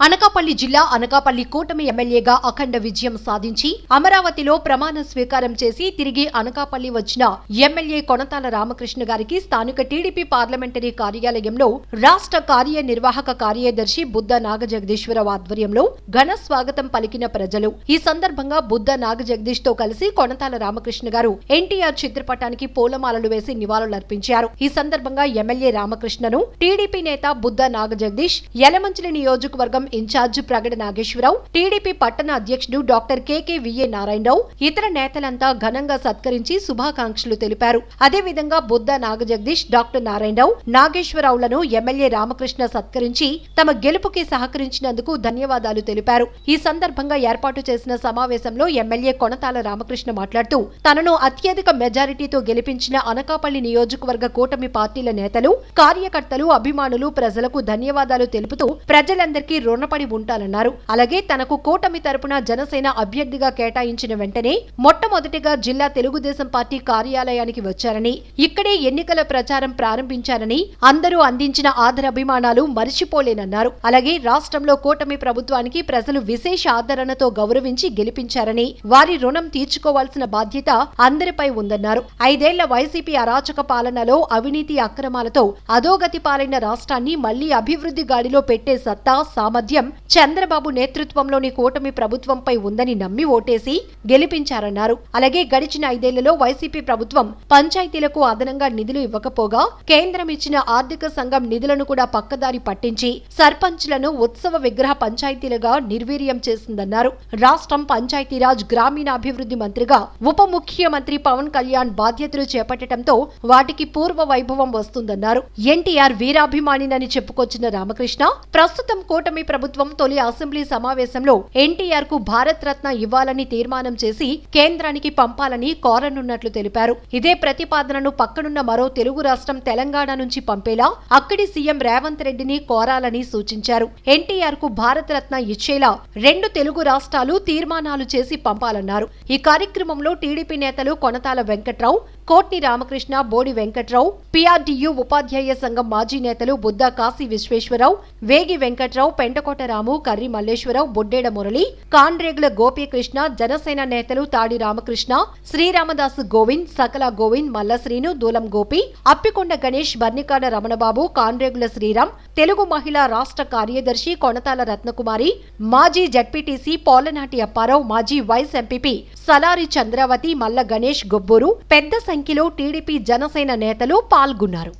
అనకాపల్లి జిల్లా అనకాపల్లి కూటమి ఎమ్మెల్యేగా అఖండ విజయం సాధించి అమరావతిలో ప్రమాణ స్వీకారం చేసి తిరిగి అనకాపల్లి వచ్చిన ఎమ్మెల్యే కొనతాల రామకృష్ణ గారికి స్థానిక టీడీపీ పార్లమెంటరీ కార్యాలయంలో రాష్ట్ర కార్యనిర్వాహక కార్యదర్శి బుద్ధ నాగజగదీశ్వరరావు ఆధ్వర్యంలో ఘన స్వాగతం పలికిన ప్రజలు. ఈ సందర్భంగా బుద్ధ నాగజగదీష్తో కలిసి కొనతాల రామకృష్ణ గారు ఎన్టీఆర్ చిత్రపటానికి పూలమాలలు వేసి నివాళులర్పించారు ఈ సందర్భంగా ఎమ్మెల్యే రామకృష్ణను టీడీపీ నేత బుద్ధ నాగజగదీష్ యలమంచిలి నియోజకవర్గం ఇన్ఛార్జ్ ప్రగడ నాగేశ్వరరావు టీడీపీ పట్టణ అధ్యక్షుడు డాక్టర్ కెకే విఏ నారాయణరావు ఇతర నేతలంతా ఘనంగా సత్కరించి శుభాకాంక్షలు తెలిపారు. అదేవిధంగా బుద్ధ నాగజగదీష్ డాక్టర్ నారాయణరావు నాగేశ్వరరావులను ఎమ్మెల్యే రామకృష్ణ సత్కరించి తమ గెలుపుకి సహకరించినందుకు ధన్యవాదాలు తెలిపారు. ఈ సందర్భంగా ఏర్పాటు చేసిన సమావేశంలో ఎమ్మెల్యే కొనతాల రామకృష్ణ మాట్లాడుతూ తనను అత్యధిక మెజారిటీతో గెలిపించిన అనకాపల్లి నియోజకవర్గ కూటమి పార్టీల నేతలు కార్యకర్తలు అభిమానులు ప్రజలకు ధన్యవాదాలు తెలుపుతూ ప్రజలందరికీ రుణపడి ఉంటానన్నారు. అలాగే తనకు కూటమి తరపున జనసేన అభ్యర్థిగా కేటాయించిన వెంటనే మొట్టమొదటిగా జిల్లా తెలుగుదేశం పార్టీ కార్యాలయానికి వచ్చారని ఇక్కడే ఎన్నికల ప్రచారం ప్రారంభించారని అందరూ అందించిన ఆదరాభిమానాలు మరిచిపోలేనన్నారు. అలాగే రాష్ట్రంలో కూటమి ప్రభుత్వానికి ప్రజలు విశేష ఆదరణతో గౌరవించి గెలిపించారని వారి రుణం తీర్చుకోవాల్సిన బాధ్యత అందరిపై ఉందన్నారు. ఐదేళ్ళ వైసీపీ అరాచక పాలనలో అవినీతి అక్రమాలతో అధోగతి పాలైన రాష్ట్రాన్ని మళ్ళీ అభివృద్ధి గాడిలో పెట్టే సత్తా సామర్థ్యం చంద్రబాబు నేతృత్వంలోని కూటమి ప్రభుత్వంపై ఉందని నమ్మి ఓటేసి గెలిపించారన్నారు. అలాగే గడిచిన ఐదేళ్ళలో వైసీపీ ప్రభుత్వం పంచాయతీలకు అదనంగా నిధులు ఇవ్వకపోగా కేంద్రం ఇచ్చిన ఆర్థిక సంఘం నిధులను కూడా పక్కదారి పట్టించి సర్పంచ్లను ఉత్సవ విగ్రహ పంచాయతీలుగా నిర్వీర్యం చేసిందన్నారు. రాష్ట్రం పంచాయతీరాజ్ గ్రామీణాభివృద్ధి మంత్రిగా ఉప ముఖ్యమంత్రి పవన్ కళ్యాణ్ బాధ్యతలు చేపట్టడంతో వాటికి పూర్వ వైభవం వస్తుందన్నారు. ఎన్టీఆర్ వీరాభిమానినని చెప్పుకొచ్చిన రామకృష్ణ ప్రస్తుతం కూటమి ప్రభుత్వం తొలి అసెంబ్లీ సమావేశంలో ఎన్టీఆర్కు భారత్ రత్న ఇవ్వాలని తీర్మానం చేసి కేంద్రానికి పంపాలని కోరనున్నట్లు తెలిపారు. ఇదే ప్రతిపాదనను పక్కనున్న మరో తెలుగు రాష్ట్రం తెలంగాణ నుంచి పంపేలా అక్కడి సీఎం రేవంత్ రెడ్డిని కోరాలని సూచించారు. ఎన్టీఆర్కు భారత రత్న ఇచ్చేలా రెండు తెలుగు రాష్ట్రాలు తీర్మానాలు చేసి పంపాలన్నారు. ఈ కార్యక్రమంలో టీడీపీ నేతలు కొనతాల వెంకట్రావు కోట్ని రామకృష్ణ బోడి వెంకట్రావు పీఆర్డీయూ ఉపాధ్యాయ సంఘం మాజీ నేతలు బుద్ధ కాశీ విశ్వేశ్వరరావు వేగి వెంకట్రావు పెంటకోట రాము కర్రి మల్లేశ్వరరావు బొడ్డేడ మురళి కాండ్రేగుల గోపీకృష్ణ జనసేన నేతలు తాడి రామకృష్ణ శ్రీరామదాసు గోవింద్ సకల గోవింద్ మల్లశ్రీను దూలం గోపి అప్పికొండ గణేష్ బర్నికాడ రమణబాబు కాండ్రేగుల శ్రీరామ్ తెలుగు మహిళా రాష్ట్ర కార్యదర్శి కొనతాల రత్నకుమారి మాజీ జడ్పీటీసీ పోలనాటి అప్పారావు మాజీ వైస్ ఎంపీపీ సలారి చంద్రావతి మల్ల గణేష్ గొబ్బూరు పెద్ద సంఖ్యలో టీడీపీ జనసేన నేతలు పాల్గొన్నారు.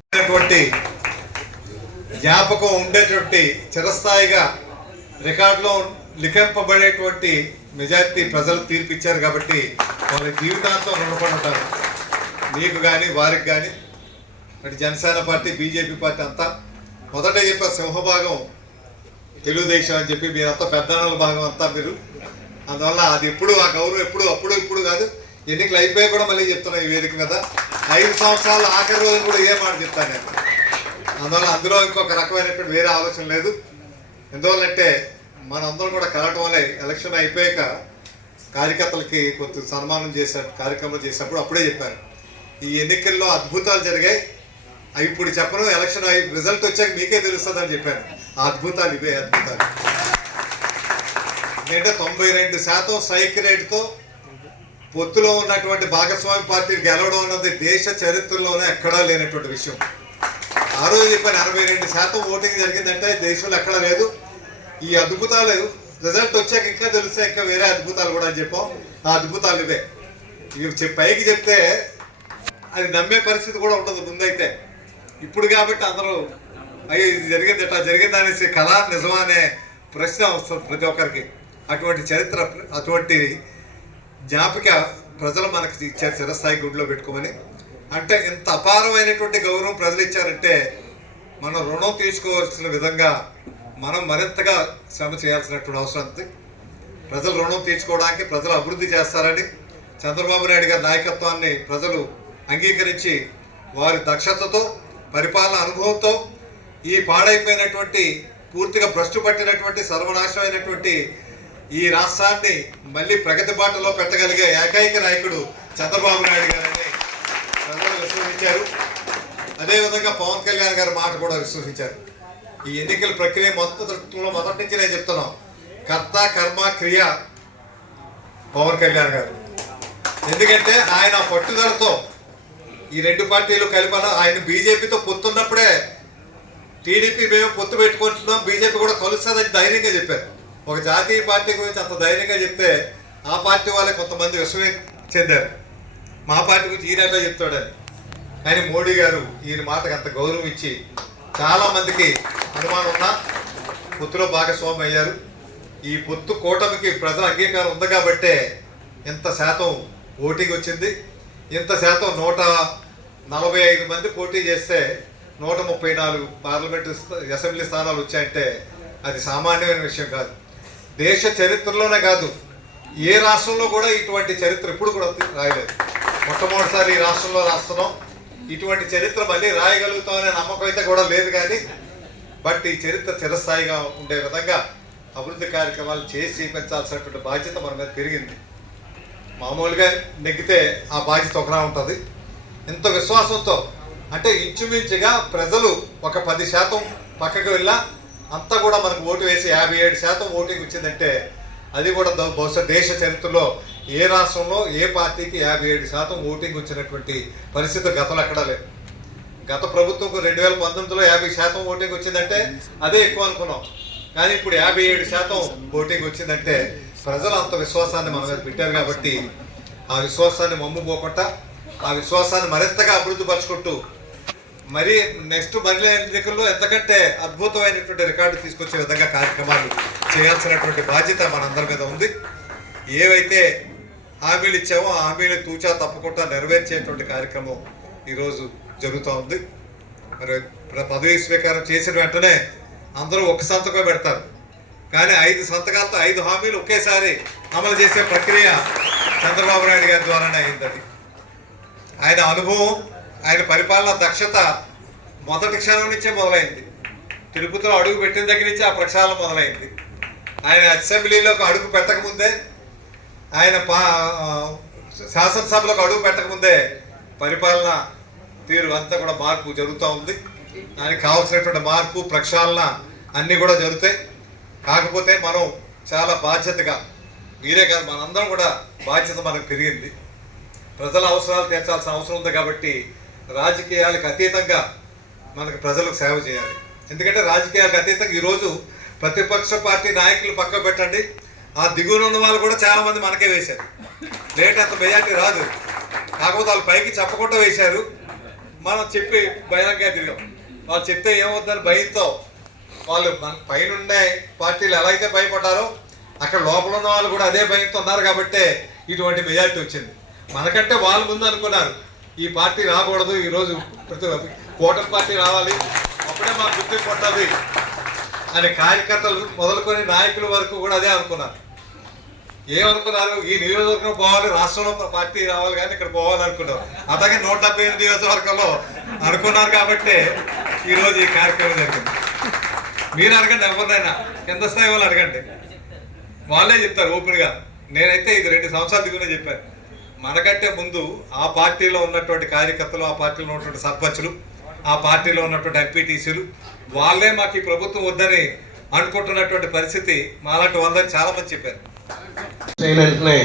జ్ఞాపకం ఉండేటువంటి చిరస్థాయిగా రికార్డులో లిఖింపబడేటువంటి మెజార్టీ ప్రజలు తీర్పిచ్చారు కాబట్టి వాళ్ళ జీవితాంతం రుణపడతారు. ఉంటారు మీకు కానీ వారికి కానీ అటు జనసేన పార్టీ బీజేపీ పార్టీ అంతా మొదట చెప్పే సింహభాగం తెలుగుదేశం అని చెప్పి మీరంతా పెద్దల భాగం అంతా మీరు. అందువల్ల అది ఎప్పుడు ఆ గౌరవం ఎప్పుడు అప్పుడు ఇప్పుడు కాదు. ఎన్నికలు అయిపోయి కూడా మళ్ళీ చెప్తున్నా ఈ వేదిక మీద. ఐదు సంవత్సరాలు ఆఖరి రోజు కూడా ఏ మాట చెప్తాను నేను. అందువల్ల అందులో ఇంకొక రకమైనటువంటి వేరే ఆలోచన లేదు. ఎందువల్లంటే మనందరం కూడా కలవటం వల్ల ఎలక్షన్ అయిపోయాక కార్యకర్తలకి కొంత సన్మానం చేసే కార్యక్రమం చేసినప్పుడు అప్పుడే చెప్పాను ఈ ఎన్నికల్లో అద్భుతాలు జరిగాయి. అవి ఇప్పుడు చెప్పను ఎలక్షన్ అయి రిజల్ట్ వచ్చాక మీకే తెలుస్తుందని చెప్పాను. ఆ అద్భుతాలు ఇవే అద్భుతాలు. ఎందుకంటే తొంభై రెండు శాతం స్ట్రైక్ రేటుతో పొత్తులో ఉన్నటువంటి భాగస్వామి పార్టీని గెలవడం అన్నది దేశ చరిత్రలోనే ఎక్కడా లేనటువంటి విషయం. ఆ రోజు చెప్పాను అరవై రెండు శాతం ఓటింగ్ జరిగిందంటే దేశంలో ఎక్కడా లేదు. ఈ అద్భుతాలు రిజల్ట్ వచ్చాక ఇంకా తెలుస్తాయి ఇంకా వేరే అద్భుతాలు కూడా అని చెప్పాం. ఆ అద్భుతాలు ఇవే. ఇవి పైకి చెప్తే అది నమ్మే పరిస్థితి కూడా ఉంటుంది ముందైతే. ఇప్పుడు కాబట్టి అందరూ అయ్యో ఇది జరిగింది ఎట్లా జరిగింది అనేసి కళ నిజమా అనే ప్రశ్న వస్తుంది ప్రతి ఒక్కరికి. అటువంటి చరిత్ర అటువంటి జ్ఞాపిక ప్రజలు మనకి ఇచ్చారు చిరస్థాయి గుడిలో పెట్టుకోమని. అంటే ఇంత అపారమైనటువంటి గౌరవం ప్రజలు ఇచ్చారంటే మనం రుణం తీసుకోవాల్సిన విధంగా మనం మరింతగా శ్రమ చేయాల్సినటువంటి అవసరం ఉంది. ప్రజలు రుణం తీర్చుకోవడానికి ప్రజలు అభివృద్ధి చేస్తారని చంద్రబాబు నాయుడు గారి నాయకత్వాన్ని ప్రజలు అంగీకరించి వారి దక్షతతో పరిపాలన అనుభవంతో ఈ పాడైపోయినటువంటి పూర్తిగా భ్రష్టు పట్టినటువంటి సర్వనాశమైనటువంటి ఈ రాష్ట్రాన్ని మళ్ళీ ప్రగతి బాటలో పెట్టగలిగే ఏకైక నాయకుడు చంద్రబాబు నాయుడు గారని ప్రజలు విశ్వసించారు. అదేవిధంగా పవన్ కళ్యాణ్ గారి మాట కూడా విశ్వసించారు. ఈ ఎన్నికల ప్రక్రియ మొత్తంలో మొదటి నుంచి నేను చెప్తున్నాం కర్త కర్మ క్రియ పవన్ కళ్యాణ్ గారు. ఎందుకంటే ఆయన పట్టుదలతో ఈ రెండు పార్టీలు కలిపన ఆయన బీజేపీతో పొత్తున్నప్పుడే టీడీపీ మేము పొత్తు పెట్టుకుంటున్నాం బీజేపీ కూడా కలుస్తుందని ధైర్యంగా చెప్పారు. ఒక జాతీయ పార్టీ గురించి అంత ధైర్యంగా చెప్తే ఆ పార్టీ వాళ్ళే కొంతమంది విషమే చెందారు. మా పార్టీ గురించి ఈయనగా చెప్తాడని. కానీ మోడీ గారు ఈయన మాటకు అంత గౌరవం ఇచ్చి చాలామందికి అనుమానం ఉన్నా పొత్తులో భాగస్వామి అయ్యారు. ఈ పొత్తు కూటమికి ప్రజల అంగీకారం ఉంది కాబట్టే ఇంత శాతం ఓటింగ్ వచ్చింది. ఇంత శాతం నూట నలభై ఐదు మంది పోటీ చేస్తే నూట ముప్పై నాలుగు పార్లమెంటు అసెంబ్లీ స్థానాలు వచ్చాయంటే అది సామాన్యమైన విషయం కాదు. దేశ చరిత్రలోనే కాదు ఏ రాష్ట్రంలో కూడా ఇటువంటి చరిత్ర ఇప్పుడు కూడా రాయలేదు. మొట్టమొదటిసారి ఈ రాష్ట్రంలో రాస్తున్నాం. ఇటువంటి చరిత్ర మళ్ళీ రాయగలుగుతామనే నమ్మకం అయితే కూడా లేదు కానీ బట్ ఈ చరిత్ర చిరస్థాయిగా ఉండే విధంగా అభివృద్ధి కార్యక్రమాలు చేసి చూపించాల్సినటువంటి బాధ్యత మన మీద పెరిగింది. మామూలుగా నెగ్గితే ఆ బాధ్యత ఒకలా ఉంటుంది. ఇంత విశ్వాసంతో అంటే ఇంచుమించుగా ప్రజలు ఒక పది శాతం పక్కకు వెళ్ళా అంతా కూడా మనకు ఓటు వేసి యాభై ఏడు శాతం ఓటింగ్ వచ్చిందంటే అది కూడా బహుశా దేశ చరిత్రలో ఏ రాష్ట్రంలో ఏ పార్టీకి యాభై ఏడు శాతం ఓటింగ్ వచ్చినటువంటి పరిస్థితి గతంలో ఎక్కడా లేదు. గత ప్రభుత్వం రెండు వేల పంతొమ్మిదిలో యాభై శాతం ఓటింగ్ వచ్చిందంటే అదే ఎక్కువ అనుకున్నాం. కానీ ఇప్పుడు యాభై ఏడు శాతం ఓటింగ్ వచ్చిందంటే ప్రజలు అంత విశ్వాసాన్ని మన మీద పెట్టారు కాబట్టి ఆ విశ్వాసాన్ని మమ్ము పోకుండా ఆ విశ్వాసాన్ని మరింతగా అభివృద్ధి పరుచుకుంటూ మరి నెక్స్ట్ మళ్ళీ ఎన్నికల్లో ఎంతకంటే అద్భుతమైనటువంటి రికార్డు తీసుకొచ్చే విధంగా కార్యక్రమాలు చేయాల్సినటువంటి బాధ్యత మనందరి మీద ఉంది. ఏవైతే హామీలు ఇచ్చామో ఆ హామీలు తూచా తప్పకుండా నెరవేర్చేటువంటి కార్యక్రమం ఈరోజు జరుగుతూ ఉంది. మరి పదవి పదవీ స్వీకారం చేసిన వెంటనే అందరూ ఒక సంతకం పెడతారు. కానీ ఐదు సంతకాలతో ఐదు హామీలు ఒకేసారి అమలు చేసే ప్రక్రియ చంద్రబాబు నాయుడు గారి ద్వారానే అయిందండి ఆయన అనుభవం ఆయన పరిపాలన దక్షత మొదటి క్షణం నుంచే మొదలైంది. తిరుపతిలో అడుగు పెట్టిన దగ్గర నుంచి ఆ ప్రక్షాళన మొదలైంది. ఆయన అసెంబ్లీలోకి అడుగు పెట్టకముందే ఆయన పా శాసనసభలోకి అడుగు పెట్టకముందే పరిపాలన తీరు అంతా కూడా మార్పు జరుగుతూ ఉంది. దానికి కావాల్సినటువంటి మార్పు ప్రక్షాళన అన్నీ కూడా జరుగుతాయి. కాకపోతే మనం చాలా బాధ్యతగా మీరే కాదు మనందరం కూడా బాధ్యత మనకు పెరిగింది. ప్రజల అవసరాలు తీర్చాల్సిన అవసరం ఉంది కాబట్టి రాజకీయాలకు అతీతంగా మనకు ప్రజలకు సేవ చేయాలి. ఎందుకంటే రాజకీయాలకు అతీతంగా ఈరోజు ప్రతిపక్ష పార్టీ నాయకులు పక్క పెట్టండి. ఆ దిగువన ఉన్న వాళ్ళు కూడా చాలామంది మనకే వేశారు. లేట్ అంత మెజార్టీ రాదు. కాకపోతే వాళ్ళు పైకి చెప్పకుండా వేశారు. మనం చెప్పి బహిరంగంగా తిరిగాం. వాళ్ళు చెప్తే ఏమవుతుందని భయంతో వాళ్ళు మన పైనుండే పార్టీలు ఎలా అయితే భయపడ్డారో అక్కడ లోపల ఉన్న వాళ్ళు కూడా అదే భయంతో ఉన్నారు కాబట్టే ఇటువంటి మెజార్టీ వచ్చింది. మనకంటే వాళ్ళు ముందు అనుకున్నారు. ఈ పార్టీ రాకూడదు ఈరోజు ప్రతి కూటమి పార్టీ రావాలి. అప్పుడే మాకు గుర్తింపు ఉంటుంది అని కార్యకర్తలు మొదలుకొని నాయకుల వరకు కూడా అదే అనుకున్నారు. ఏమనుకున్నారు? ఈ నియోజకవర్గం పోవాలి రాష్ట్రంలో పార్టీ రావాలి కానీ ఇక్కడ పోవాలి అనుకున్నారు. అలాగే నూట డెబ్బై ఎనిమిది నియోజకవర్గంలో అనుకున్నారు కాబట్టి ఈరోజు ఈ కార్యక్రమం జరిగింది. మీరు అడగండి ఎవరినైనా. కింద స్థాయి వాళ్ళు అడగండి. వాళ్ళే చెప్తారు ఓపెన్గా. నేనైతే ఇది రెండు సంవత్సరాల దిగునే చెప్పాను. మనకంటే ముందు ఆ పార్టీలో ఉన్నటువంటి కార్యకర్తలు ఆ పార్టీలో ఉన్నటువంటి సర్పంచులు ఆ పార్టీలో ఉన్నటువంటి ఎంపీటీసీలు వాళ్ళే మాకు ఈ ప్రభుత్వం వద్దని అనుకుంటున్నటువంటి పరిస్థితి మాలాంటి వాళ్ళని చాలా మంది చెప్పారు. వెంటనే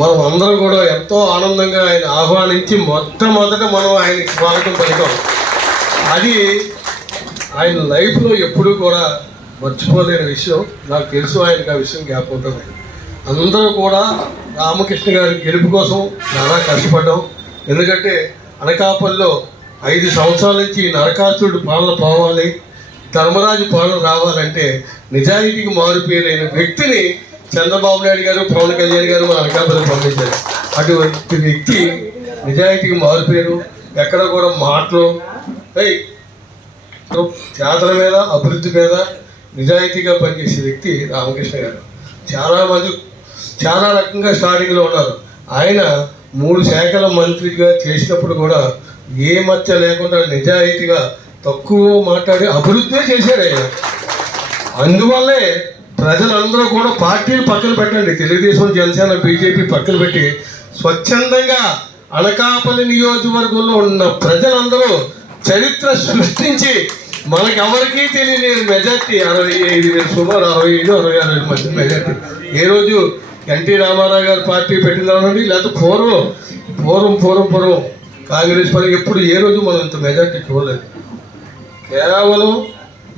మనం అందరం కూడా ఎంతో ఆనందంగా ఆయన ఆహ్వానించి మొట్టమొదట మనం ఆయనకి స్వాగతం పలికాం. అది ఆయన లైఫ్లో ఎప్పుడూ కూడా మర్చిపోలేని విషయం. నాకు తెలుసు ఆయనకి ఆ విషయం జ్ఞాపకం ఉంటుంది. అందరూ కూడా రామకృష్ణ గారి గెలుపు కోసం చాలా కష్టపడ్డాం. ఎందుకంటే అనకాపల్లిలో ఐదు సంవత్సరాల నుంచి నరకాసురుడు పాలన పోవాలి ధర్మరాజు పాలన రావాలంటే నిజాయితీకి మారుపేరైన వ్యక్తిని చంద్రబాబు నాయుడు గారు పవన్ కళ్యాణ్ గారు మన అనకాపల్లి పంపించారు. అటువంటి వ్యక్తి నిజాయితీకి మారుపేరు ఎక్కడ కూడా మాటలు చేతల మీద అభివృద్ధి మీద నిజాయితీగా పనిచేసే వ్యక్తి రామకృష్ణ గారు. చాలామంది చాలా రకంగా స్టార్టింగ్లో ఉన్నారు. ఆయన మూడు శాఖల మంత్రిగా చేసినప్పుడు కూడా ఏ మచ్చ లేకుండా నిజాయితీగా తక్కువ మాట్లాడి అభివృద్ధి చేశారు ఆయన. అందువల్లే ప్రజలందరూ కూడా పార్టీలు పక్కన పెట్టండి. తెలుగుదేశం జనసేన బీజేపీ పక్కన పెట్టి స్వచ్ఛందంగా అనకాపల్లి నియోజకవర్గంలో ఉన్న ప్రజలందరూ చరిత్ర సృష్టించి మనకెవరికీ తెలియని మెజార్టీ అరవై ఐదు వేల సుమారు అరవై ఐదు అరవై ఆరు మధ్య మెజార్టీ. ఏ రోజు ఎన్టీ రామారావు గారు పార్టీ పెట్టిందామండి లేకపోతే పూర్వం పూర్వం పూర్వం పూర్వం కాంగ్రెస్ పార్టీ ఎప్పుడు ఏ రోజు మనం ఇంత మెజార్టీ చూడలేదు. కేవలం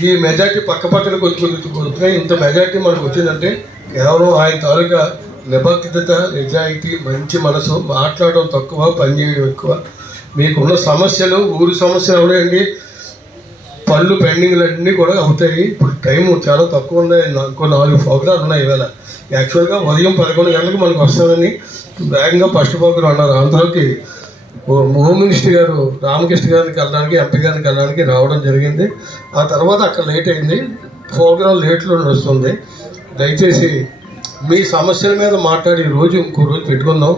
ఈ మెజార్టీ పక్క పక్కన కొద్ది ఇంత మెజార్టీ మనకు వచ్చిందంటే కేవలం ఆయన తాలూకా నిబద్ధత నిజాయితీ మంచి మనసు మాట్లాడడం తక్కువ పనిచేయడం ఎక్కువ. మీకున్న సమస్యలు ఊరి సమస్యలు ఎవడండి పనులు పెండింగ్లు అన్నీ కూడా అవుతాయి. ఇప్పుడు టైం చాలా తక్కువ ఉన్నాయి. నాకు నాలుగు ప్రోగ్రాలు ఉన్నాయి ఇవాళ. యాక్చువల్గా ఉదయం పదకొండు గంటలకు మనకు వస్తుందని వేగంగా ఫస్ట్ ప్రోగ్రాం అన్నారు. ఆంధ్రాకి హోమ్ మినిస్టర్ గారు రామకృష్ణ గారికి వెళ్ళడానికి ఎంపీ గారికి వెళ్ళడానికి రావడం జరిగింది. ఆ తర్వాత అక్కడ లేట్ అయింది. ప్రోగ్రాం లేట్లో నడుస్తుంది. దయచేసి మీ సమస్యల మీద మాట్లాడి రోజు ఇంకో రోజు పెట్టుకుందాం.